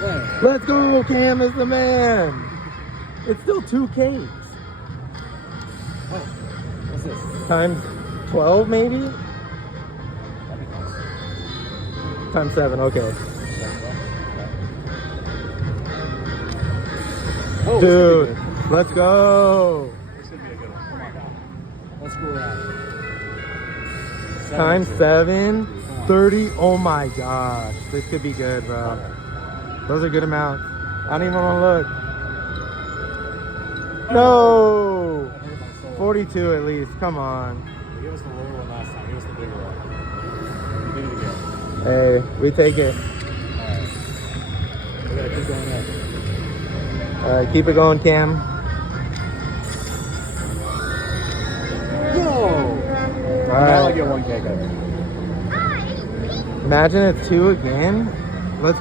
Yeah. Let's go, Cam is the man. It's still 2 cakes. Oh, what's this? Times 12 maybe? That'd be close. Times 7, okay. Oh, Dude, let's go. this should be a good one. Come on now. Let's screw around. Times 7, 30. Oh my gosh. This could be good, bro. Those are good amounts. I don't even want to look. No! 42 at least. Come on. They gave us the lower one last time. Give us the bigger one. We did it again. Hey, we take it. Alright. We gotta keep going up. All right, keep it going, Cam. Yo! All Now I right. get 1 cake out of it. Imagine it's 2 again. Let's go.